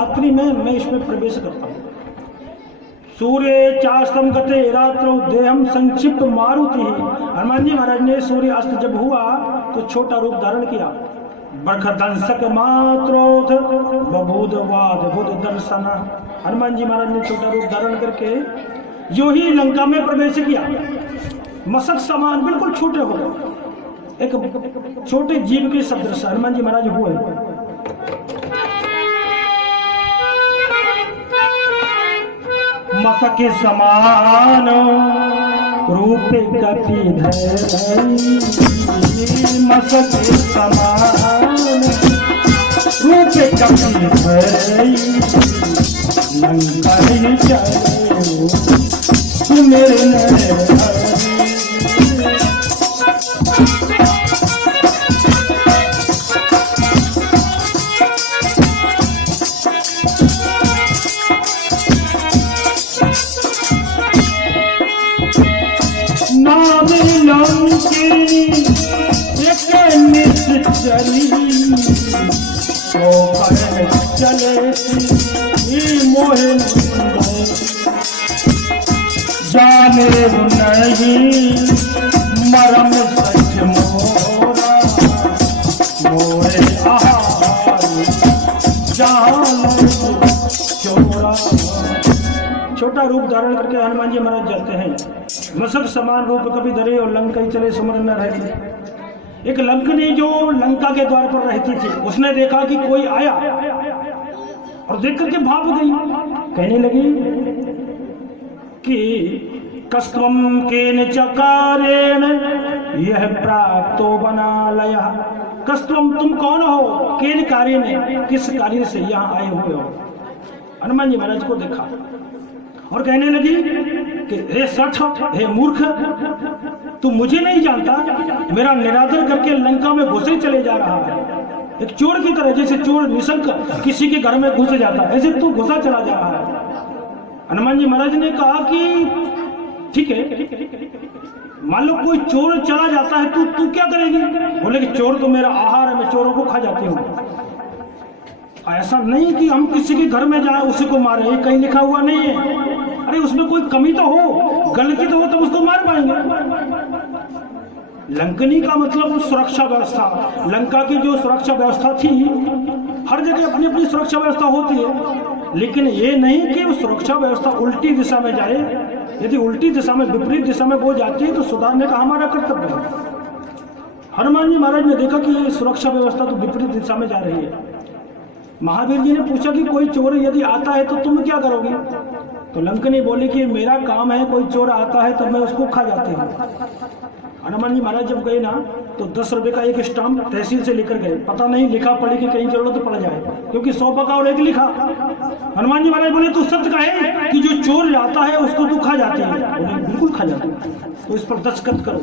रात्रि में मैं इसमें प्रवेश करता हूँ। सूर्य चास्तम गते रात्रौ देहम संक्षिप्त मारुति। हनुमान जी महाराज ने सूर्य अस्त जब हुआ तो छोटा रूप धारण किया। बरखदंसक मात्रोथ बबूद वाद बुध दर्शन। हनुमान जी महाराज ने छोटा रूप धारण करके जो ही लंका में प्रवेश किया, मशक समान बिल्कुल छोटे हो गए, एक छोटे जीव के सदृश हनुमान जी महाराज हुए। मशक समान रूप गति धरि, मशक समान रूप गति धरि, लंका चलो तू मेरे नर। चले मोहन जाने नहीं मरम सच मोरा, मोरे आहार जान चोरा। छोटा रूप धारण करके हनुमान जी महाराज जाते हैं। मशक समान रूप कभी धरे और लंका ही चले समर न रहती। एक लंकनी जो लंका के द्वार पर रहती थी, उसने देखा कि कोई आया और देख करके भाग गई। कहने लगी कि कस्त्वम केन चकारेण यह प्राप्तो बनालया। कस्त्वम तुम कौन हो, केन कार्य ने किस कार्य से यहाँ आए हुए हो। हनुमान जी महाराज को देखा और कहने लगी कि हे सठ, हे मूर्ख, तू मुझे नहीं जानता, मेरा निरादर करके लंका में घुसे चले जा रहा है। एक चोर की तरह, जैसे चोर निशंक किसी के घर में घुस जाता है, ऐसे तू घुसा चला जा रहा है। हनुमान जी महाराज ने कहा कि ठीक है, मान लो कोई चोर चला जाता है, तू क्या करेगी। बोले कि चोर तो मेरा आहार है, मैं चोरों को खा जाती हूँ। ऐसा नहीं कि हम किसी के घर में जाए उसी को मारे, ये कहीं लिखा हुआ नहीं है। अरे उसमें कोई कमी तो हो, गलती तो हो, तब उसको मार पाएंगे। लंकनी का मतलब सुरक्षा व्यवस्था, लंका की जो सुरक्षा व्यवस्था थी, हर जगह अपनी अपनी सुरक्षा व्यवस्था होती है, लेकिन ये नहीं कि वो सुरक्षा व्यवस्था उल्टी दिशा में जाए। यदि उल्टी दिशा में, विपरीत दिशा में वो जाती है तो सुधारने का हमारा कर्तव्य है। हनुमान जी महाराज ने देखा कि ये सुरक्षा व्यवस्था तो विपरीत दिशा में जा रही है। महावीर जी ने पूछा कि कोई चोर यदि आता है तो तुम क्या करोगे। तो लंकनी बोली कि मेरा काम है, कोई चोर आता है तो मैं उसको खा जाती हूँ। हनुमान जी महाराज जब गए ना तो 10 रुपए का एक स्टाम्प तहसील से लेकर गए। पता नहीं लिखा पढ़ी कि कहीं जरूरत पड़ जाए, क्योंकि 100 पका और एक लिखा। हनुमान जी महाराज बोले तू सत्य कहे कि जो चोर जाता है उसको तू खा जाती है। बोले बिल्कुल खा जाती है। तो इस पर दस्तखत करो।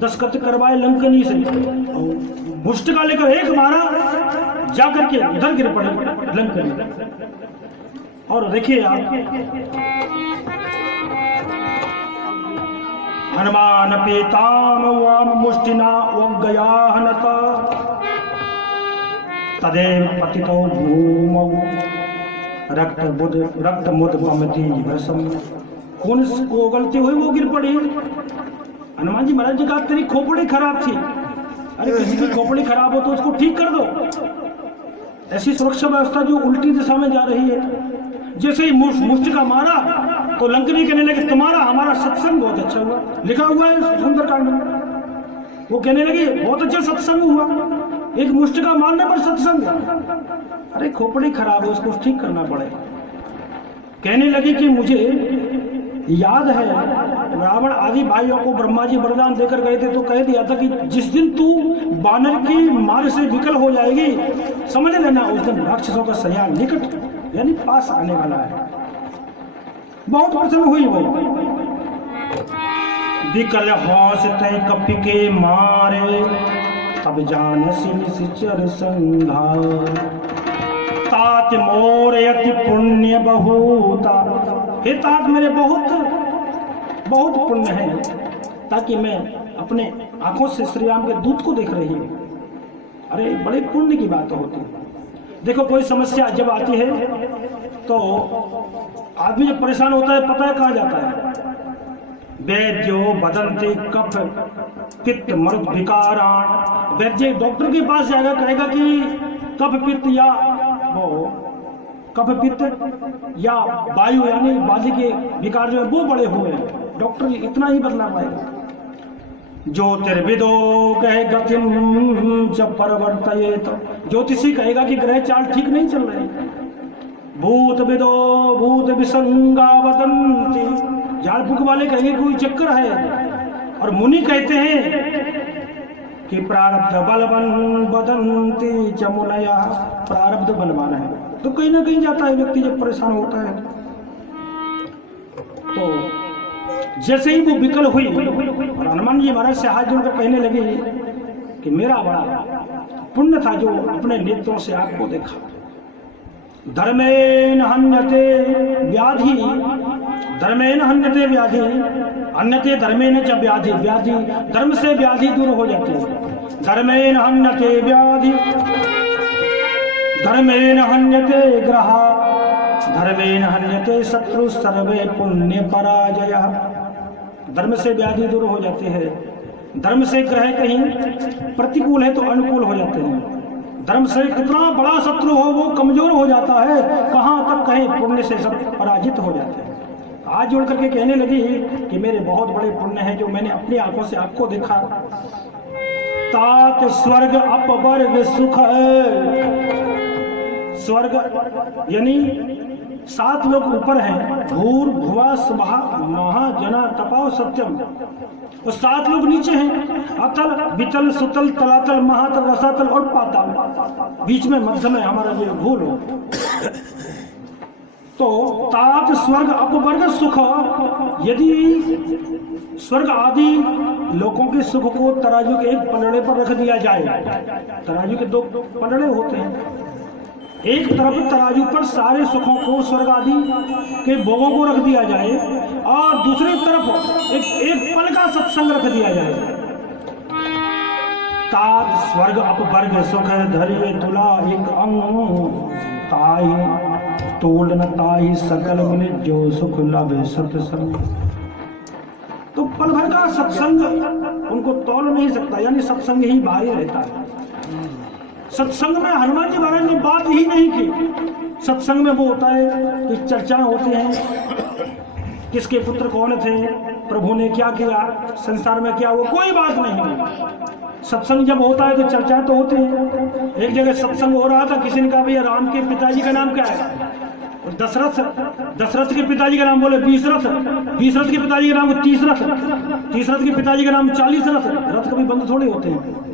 दस्तखत करवाए लंकनी से, मुष्टिका लेकर एक मारा, जाकर के उधर गिर पड़े लंकनी। और देखिए आप, हनुमान पीताम वाम मुष्टिना गयाहनता तदेव पतितो भूमौ रक्त मुद्गमति भ्रसम। कौन को गलती हुई वो गिर पड़ी। हनुमान जी महाराज जी कहा तेरी खोपड़ी खराब थी। अरे किसी की खोपड़ी खराब हो तो उसको ठीक कर दो। ऐसी सुरक्षा व्यवस्था जो उल्टी दिशा में जा रही है। जैसे ही मुष्टि का मारा तो लंकनी कहने लगे तुम्हारा हमारा सत्संग बहुत अच्छा हुआ, लिखा हुआ है सुंदरकांड में। वो कहने लगी बहुत अच्छा सत्संग हुआ, एक मुष्टि का मारने पर सत्संग। अरे खोपड़ी खराब है, उसको ठीक करना पड़ेगा। कहने लगी कि मुझे याद है रावण आदि भाइयों को ब्रह्मा जी वरदान देकर गए थे, तो कह दिया था कि जिस दिन तू बानर की मार से विकल हो जाएगी, समझ लेना उस दिन राक्षसों का संहार निकट यानी पास आने वाला है। बहुत प्रसन्न हुई वो। विकल हौस तय कपि के मारे, तब जान सिचर संघार। तात मोर यति पुण्य बहुता। हे तात मेरे बहुत पुण्य है, ताकि मैं अपने आंखों से श्री राम के दूत को देख रही हूँ। अरे बड़े पुण्य की बात होती है। देखो कोई समस्या जब आती है तो आदमी जब परेशान होता है पता है कहाँ जाता है? वैद्यो बदंते कफ पित्त मरुत विकारान। वैद्य डॉक्टर के पास जाएगा, कहेगा कि कफ पित्त या वो कफ पित्त या वायु यानी बाधी के विकार जो है वो बड़े हुए हैं, डॉक्टर इतना ही बदला पाएगा। ज्योतिर्विदो कहे गतिम जब परवर्तये, तो ज्योतिषी कहेगा कि ग्रह चाल ठीक नहीं चल रहे। भूत विदो भूत विसंगा वदंती, झाड़ फूक वाले कहेंगे कोई चक्कर है। और मुनि कहते हैं कि प्रारब्ध बलवन बदंती चमुनया, प्रारब्ध बलवान है। तो कहीं ना कहीं जाता है व्यक्ति जब परेशान होता है। तो जैसे ही वो विकल हुई और हनुमान जी महाराज से हाथ जोड़कर कहने लगे कि मेरा बड़ा पुण्य था जो अपने नेत्रों से आपको देखा। धर्मेन हन्यते व्याधि, धर्मेन हन्यते व्याधि, अन्यते धर्मेन च व्याधि, व्याधि धर्म से व्याधि दूर हो जाती है। धर्मेन हन्यते व्याधि, धर्मेन हन्यते ग्रहा, धर्मेन हन्यते शत्रु सर्वे पुण्य पराजय। धर्म से व्याधि दूर हो जाती है। धर्म से ग्रह कहीं प्रतिकूल है तो अनुकूल हो जाते हैं। धर्म से कितना बड़ा शत्रु हो वो कमजोर हो जाता है, कहां तक कहीं पुण्य से सब पराजित हो जाते हैं। आज जोड़ करके कहने लगी कि मेरे बहुत बड़े पुण्य हैं जो मैंने अपनी आंखों से आपको देखा। तात स्वर्ग अपवर्ग सुख, स्वर्ग यानी 7 लोग ऊपर हैं, भूर भुवा स्वः महाजना तपाव सत्यम। और 7 लोग नीचे हैं, अतल वितल सुतल तलातल महातल रसातल और पाताल। बीच में मध्य में हमारा जो भूल हो। तो तात स्वर्ग अपवर्ग सुख, यदि स्वर्ग आदि लोगों के सुख को तराजू के एक पलड़े पर रख दिया जाए, तराजू के 2 पलड़े होते हैं, एक तरफ तराजू पर सारे सुखों को स्वर्ग आदि के भोगों को रख दिया जाए और दूसरी तरफ एक पल का सत्संग रख दिया जाए। तात स्वर्ग अपवर्ग सुख धरिए तुला एक अंग, ताई तोल न ताई सकल मुनि जो सुख लभे सत्संग। तो पल भर का सत्संग उनको तोल नहीं सकता, यानी सत्संग ही भारी रहता है। सत्संग में हनुमान जी महाराज ने बात ही नहीं की। सत्संग में वो होता है कि चर्चा होती है, किसके पुत्र कौन थे, प्रभु ने क्या किया, संसार में क्या हुआ, कोई बात नहीं। सत्संग जब होता है तो चर्चा तो होती है। एक जगह सत्संग हो रहा था, किसी ने कहा भैया राम के पिताजी का नाम क्या है? दशरथ। दशरथ के पिताजी का नाम बोले 20 रथ, 20 रथ के पिताजी का नाम 30 रथ, 30 रथ के पिताजी का नाम 40 रथ। रथ कभी बंद थोड़ी होते हैं।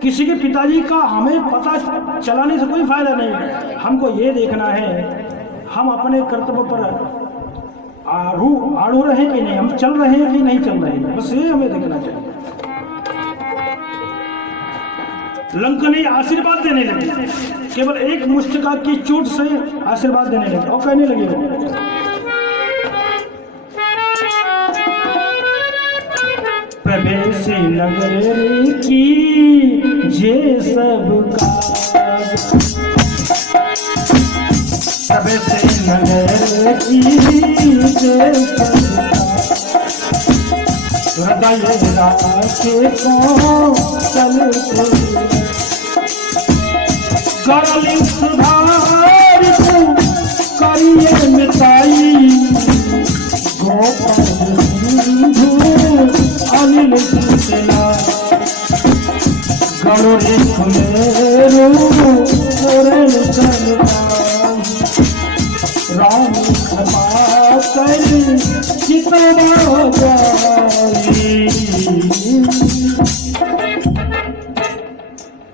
किसी के पिताजी का हमें पता चलाने से कोई फायदा नहीं है। हमको ये देखना है हम अपने कर्तव्य पर आड़ू रहे कि नहीं, हम चल रहे हैं कि नहीं चल रहे हैं, बस ये हमें देखना चाहिए। लंकनी आशीर्वाद देने लगे, केवल एक मुष्टिका की चोट से आशीर्वाद देने लगे और कहने लगे वो प्रवेश नगर की जे सब प्रवेश नगर की जे हृदय राखे को चल करली सुधार को करिए मिताई गोपाल अनिल कृष्णा गणोरे मेरू ओरे राम कृपा करी चितवा जाई,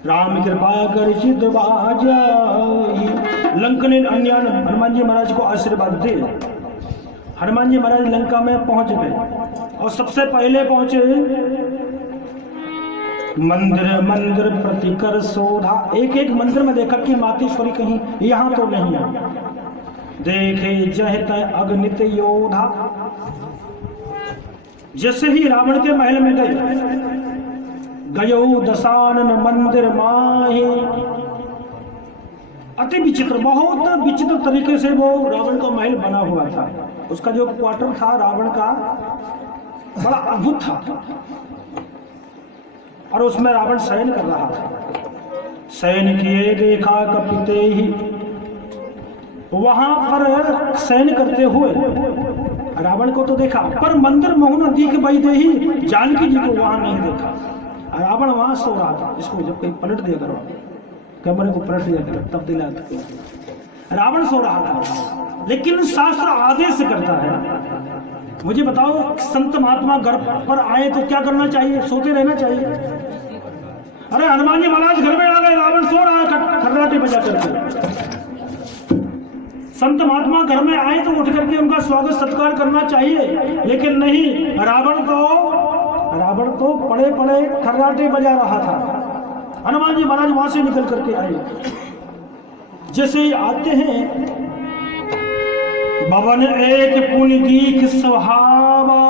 राम कृपा कर चितवा जाई। लंका ने अन्यान हनुमान जी महाराज को आशीर्वाद दे। हनुमान जी महाराज लंका में पहुंच गए और सबसे पहले पहुंचे मंदिर मंदिर प्रतिकर शोधा। एक एक मंदिर में देखा कि मातेश्वरी कहीं यहाँ तो नहीं है। देखे जहत अग्नित योधा। जैसे ही रावण के महल में गए, गयो दशानन मंदिर माही अति विचित्र, बहुत विचित्र तरीके से वो रावण का महल बना हुआ था। उसका जो क्वार्टर था रावण का बड़ा अद्भुत था और उसमें रावण शयन कर रहा था। शयन किए देखा कपिते ही, वहां पर शयन करते हुए रावण को तो देखा, पर मंदिर मोहन दीख बई दे ही जानकी जी को वहां नहीं देखा। रावण वहां सो रहा था। इसको जब कहीं पलट दिया करो, कमरे को पलट दिया करो, तब दिला। रावण सो रहा था, लेकिन शास्त्र आदेश करता है। मुझे बताओ, संत महात्मा घर पर आए तो क्या करना चाहिए? सोते रहना चाहिए? अरे हनुमान जी महाराज घर में आ गए, रावण सो रहा है खर्राटे बजा करके। संत महात्मा घर में आए तो उठ करके उनका स्वागत सत्कार करना चाहिए, लेकिन नहीं, रावण तो पड़े पड़े खर्राटे बजा रहा था। हनुमान जी महाराज वहां से निकल करके आए। जैसे ही आते हैं, भवन एक पुण्य दीख स्वभावा,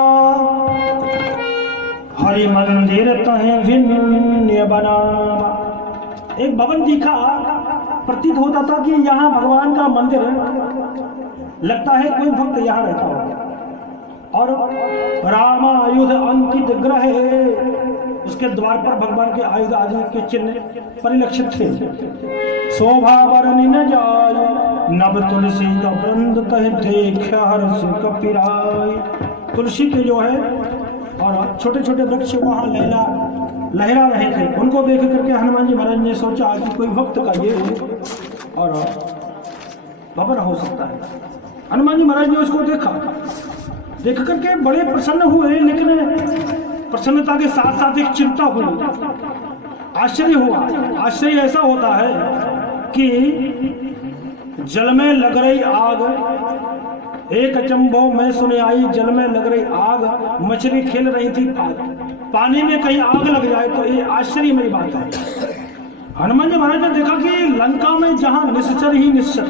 हरि मंदिर तहे भिन्न बनावा। एक भवन दिखा, प्रतीत होता था कि यहाँ भगवान का मंदिर, लगता है कोई भक्त यहाँ रहता होगा। और रामायुध अंकित ग्रह, उसके द्वार पर भगवान के आयुध आदि के चिन्ह परिलक्षित थे। शोभा वर्णि न जाय, नव तुलसी का वृंद तह देख हर्ष कपिराय। तुलसी के जो है और छोटे छोटे वृक्ष वहां लहरा रहे थे, उनको देख करके हनुमान जी महाराज ने सोचा कि कोई भक्त का ये और भवन हो सकता है। हनुमान जी महाराज ने उसको देखा, देख करके बड़े प्रसन्न हुए, लेकिन प्रसन्नता के साथ साथ एक चिंता हुई, आश्चर्य हुआ। आश्चर्य ऐसा होता है कि जल में लग रही आग, एक अचंभो में सुने आई, जल में लग रही आग, मछली खेल रही थी, पानी में कहीं आग लग जाए तो ये आश्चर्य मेरी बात है। हनुमान जी महाराज ने देखा कि लंका में जहां निश्चर ही निश्चर,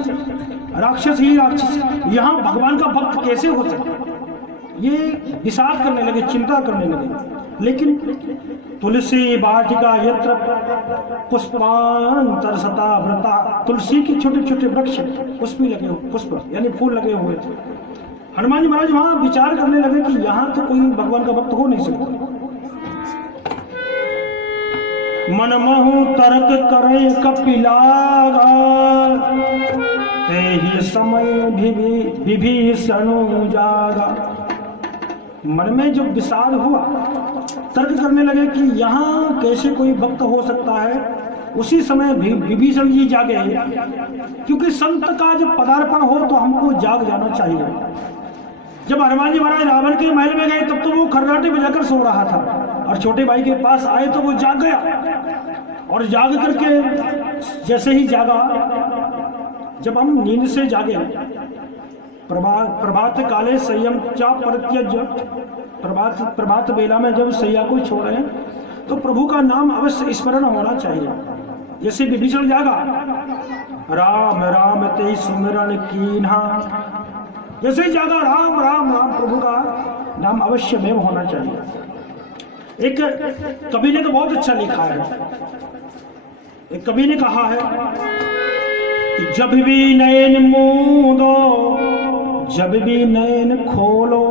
राक्षस ही राक्षस, यहाँ भगवान का भक्त कैसे हो सकता? ये विषाद करने लगे, चिंता करने लगे। लेकिन तुलसी वाटिका यत्र पुष्पांतर सता व्रता, तुलसी के छोटे छोटे वृक्ष पुष्प लगे हुए, पुष्प यानी फूल लगे हुए थे। हनुमान जी महाराज वहां विचार करने लगे कि यहाँ तो कोई भगवान का भक्त हो नहीं सकता। मनमहु तर्क करे कपिलागा, ते ही समय विभीषण जागा। मन में जब विषाद हुआ, तर्क करने लगे कि यहाँ कैसे कोई भक्त हो सकता है। उसी समय विभीषण जी जागे, क्योंकि संत का जब पदार्पण हो तो हमको जाग जाना चाहिए। जब हनुमान जी महाराज रावण के महल में गए तब तो वो खर्राटे बजाकर सो रहा था, और छोटे भाई के पास आए तो वो जाग गया। और जाग करके जैसे ही जागा, जब हम नींद से जागे, प्रभात काले संयम चा परित्यज, प्रभात बेला में जब सैया को छोड़े तो प्रभु का नाम अवश्य स्मरण होना चाहिए। जैसे विभीषण जागा, राम राम ते सुमिरन कीन्हा, जैसे ही जागा राम राम राम, प्रभु का नाम अवश्य में होना चाहिए। एक कवि ने तो बहुत अच्छा लिखा है। एक कवि ने कहा है कि जब भी नयन मूंदो, जब भी नयन खोलो,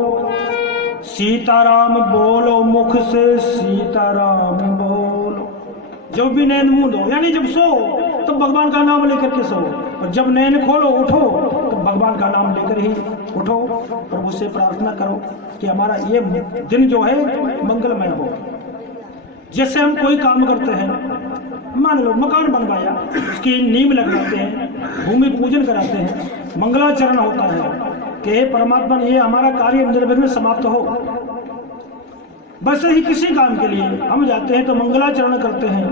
सीताराम बोलो मुख से, सीताराम बोलो। जब भी नयन मूंदो यानी जब सो तो भगवान का नाम लेकर के सो, और जब नयन खोलो उठो तो भगवान का नाम लेकर ही उठो। प्रभु से प्रार्थना करो कि हमारा ये दिन जो है मंगलमय हो। जैसे हम कोई काम करते हैं, मान लो मकान बनवाया, उसकी नींव लगवाते हैं, भूमि पूजन कराते हैं, मंगलाचरण होता है कि हे परमात्मा ये हमारा कार्य निर्विघ्न समाप्त हो। बस ही किसी काम के लिए हम जाते हैं तो मंगलाचरण करते हैं,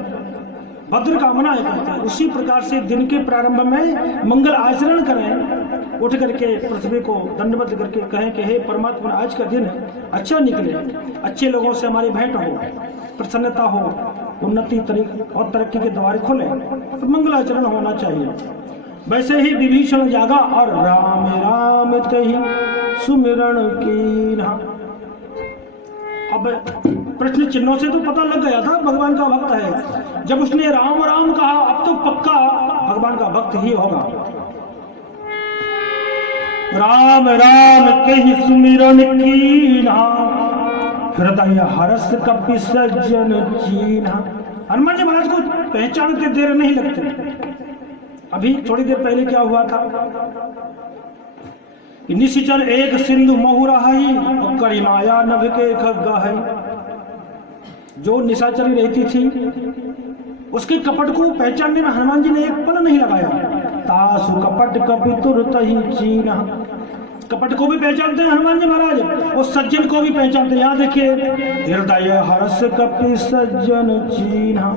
भद्र कामनाएं करते हैं। उसी प्रकार से दिन के प्रारंभ में मंगल आचरण करें, उठ करके पृथ्वी को दंडवत करके कहें कि हे परमात्मा आज का दिन अच्छा निकले, अच्छे लोगों से हमारी भेंट हो, प्रसन्नता हो, उन्नति और तरक्की के द्वार खुले, तो मंगलाचरण होना चाहिए। वैसे ही विभीषण जागा और राम राम तेहि सुमिरन कीन्हा। अब प्रश्न चिन्हों से तो पता लग गया था भगवान का भक्त है। जब उसने राम राम कहा, अब तो पक्का भगवान का भक्त ही होगा। राम राम कहि सुमिरन कीन्हा, हृदय हर्ष कपि सज्जन चीन्हा। हनुमान जी महाराज को पहचानते देर नहीं लगते। अभी थोड़ी देर पहले क्या हुआ था, निशिचर एक सिंधु महुरा है, करी माया नभ के खग्गा है। जो निशाचरी रहती थी उसके कपट को पहचानने में हनुमान जी ने एक पल नहीं लगाया। तासु कपट कपि तुरत ही चीन्हा। कपट को भी पहचानते हैं हनुमान जी महाराज और सज्जन को भी पहचानते हैं। यहाँ देखिए, हृदय हर्ष कपि सज्जन चीन्हा।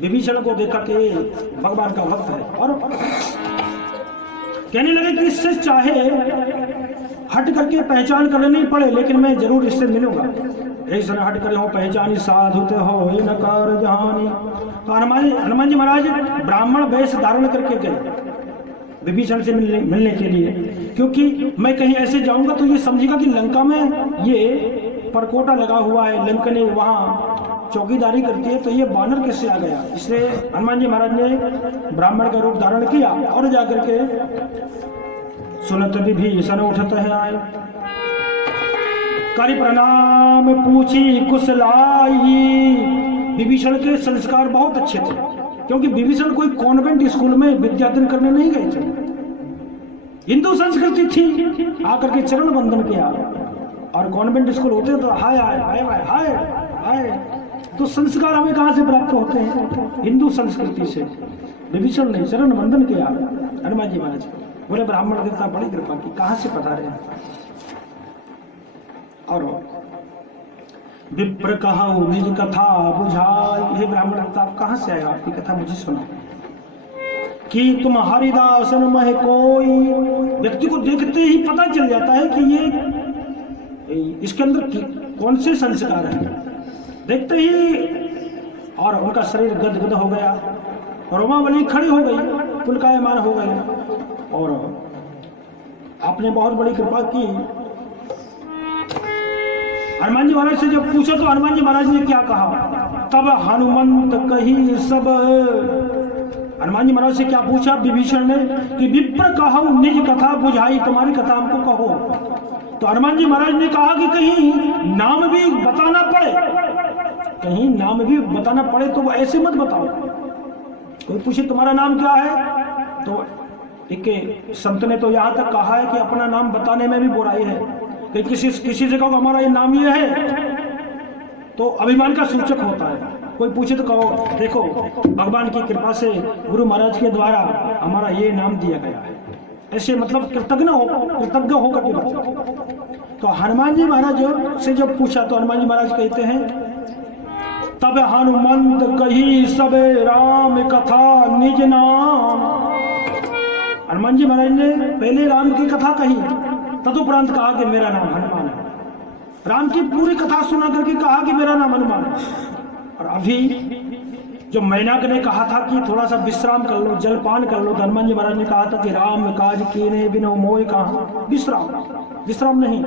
विभीषण को देखा कि भगवान का भक्त है और कहने लगे कि इससे चाहे हट करके पहचान कर नहीं पड़े, लेकिन मैं जरूर इससे मिलूंगा। ऐसा हट कर हो पहचानी साधु ते हो न कर जहानी। तो हनुमान जी महाराज ब्राह्मण वेश धारण करके गए विभीषण से मिलने के लिए, क्योंकि मैं कहीं ऐसे जाऊंगा तो ये समझेगा कि लंका में ये परकोटा लगा हुआ है, लंकने वहां चौकीदारी करती है, तो ये बानर कैसे आ गया। इसलिए हनुमान जी महाराज ने ब्राह्मण का रूप धारण किया और जाकर के सुनत विभीषण उठत है आए, करि प्रणाम पूछी कुशलाई। विभीषण के संस्कार बहुत अच्छे थे, क्योंकि विभीषण कोई कॉन्वेंट स्कूल में विद्याध्ययन करने नहीं गए थे। हिंदू संस्कृति थी, आकर के चरण बंदन किया। और कॉन्वेंट स्कूल होते तो हाय हाय हाय हाय हाय हाय, तो संस्कार हमें कहां से प्राप्त होते हैं? हिंदू संस्कृति से। विभीषण ने चरण बंदन किया हनुमान जी महाराज। बोले ब्राह्मण देवता बड़ी कृपा की, कहां से पधारे हैं? और विप्र कहाऊ निज कथा बुझाई। हे ब्राह्मण देवता, आप कहां से आए? आपकी कथा मुझे सुना कि तुम हरिदासन मह कोई। व्यक्ति को देखते ही पता चल जाता है कि ये इसके अंदर कौन से संस्कार हैं। देखते ही और उनका शरीर गदगद हो गया, रोमावली खड़ी हो गई, पुलकायमान हो गई। और आपने बहुत बड़ी कृपा की। हनुमान जी महाराज से जब पूछा तो हनुमान जी महाराज ने क्या कहा? तब हनुमंत कही सब। हनुमान जी महाराज से क्या पूछा विभीषण ने कि विप्र कहो निज कथा बुझाई, तुम्हारी कथा हमको कहो। तो हनुमान जी महाराज ने कहा कि कहीं नाम भी बताना पड़े, कहीं नाम भी बताना पड़े तो वो ऐसे मत बताओ। कोई पूछे तुम्हारा नाम क्या है, तो एक संत ने तो यहाँ तक कहा है कि अपना नाम बताने में भी बुराई है। कि किसी से कहो हमारा ये नाम ये है तो अभिमान का सूचक होता है। कोई पूछे तो कहो देखो भगवान की कृपा से गुरु महाराज के द्वारा हमारा ये नाम दिया गया है, ऐसे मतलब कृतज्ञ होकर के बताओ। तो हनुमान जी महाराज से जब पूछा तो हनुमान जी महाराज कहते हैं तब हनुमंत कही सब राम कथा निज नाम। हनुमान जी महाराज ने पहले राम की कथा कही, तदुपरांत कहा कि मेरा नाम हनुमान है। राम की पूरी कथा सुना करके कहा कि मेरा नाम हनुमान है। और अभी जो मैनाक ने कहा था कि थोड़ा सा विश्राम कर लो, जलपान कर लो, तो हनुमान जी महाराज ने कहा था कि राम काज कीने बिनो मोह कहा विश्राम नहीं।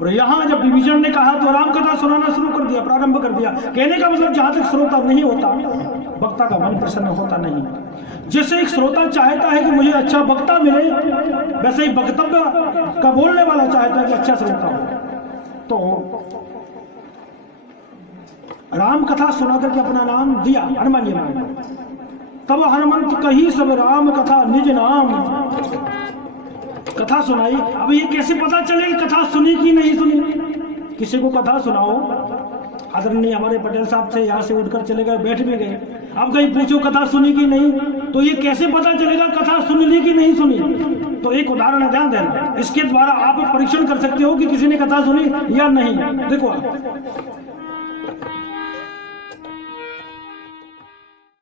और यहाँ जब विभीषण ने कहा तो राम कथा सुनाना शुरू कर दिया, प्रारंभ कर दिया। कहने का मतलब जहां तक श्रोता नहीं होता वक्ता का मन प्रसन्न होता नहीं। जैसे एक श्रोता चाहता है कि मुझे अच्छा वक्ता मिले, वैसे ही वक्तव्य का बोलने वाला चाहता है कि अच्छा श्रोता हो। तो राम कथा सुना करके अपना नाम दिया हनुमान जी महाराज। तब हनुमंत कही सब राम कथा निज नाम। कथा सुनाई। अब ये कैसे पता चले कि कथा सुनी कि नहीं सुनी? किसी को कथा सुनाओ, आदरणीय हमारे पटेल साहब से यहाँ से उठकर चले गए, बैठ भी गए, अब कहीं पूछो कथा सुनी कि नहीं, तो ये कैसे पता चलेगा कथा सुन ली कि नहीं सुनी? तो एक उदाहरण ध्यान देना, इसके द्वारा आप परीक्षण कर सकते हो कि किसी ने कथा सुनी या नहीं। देखो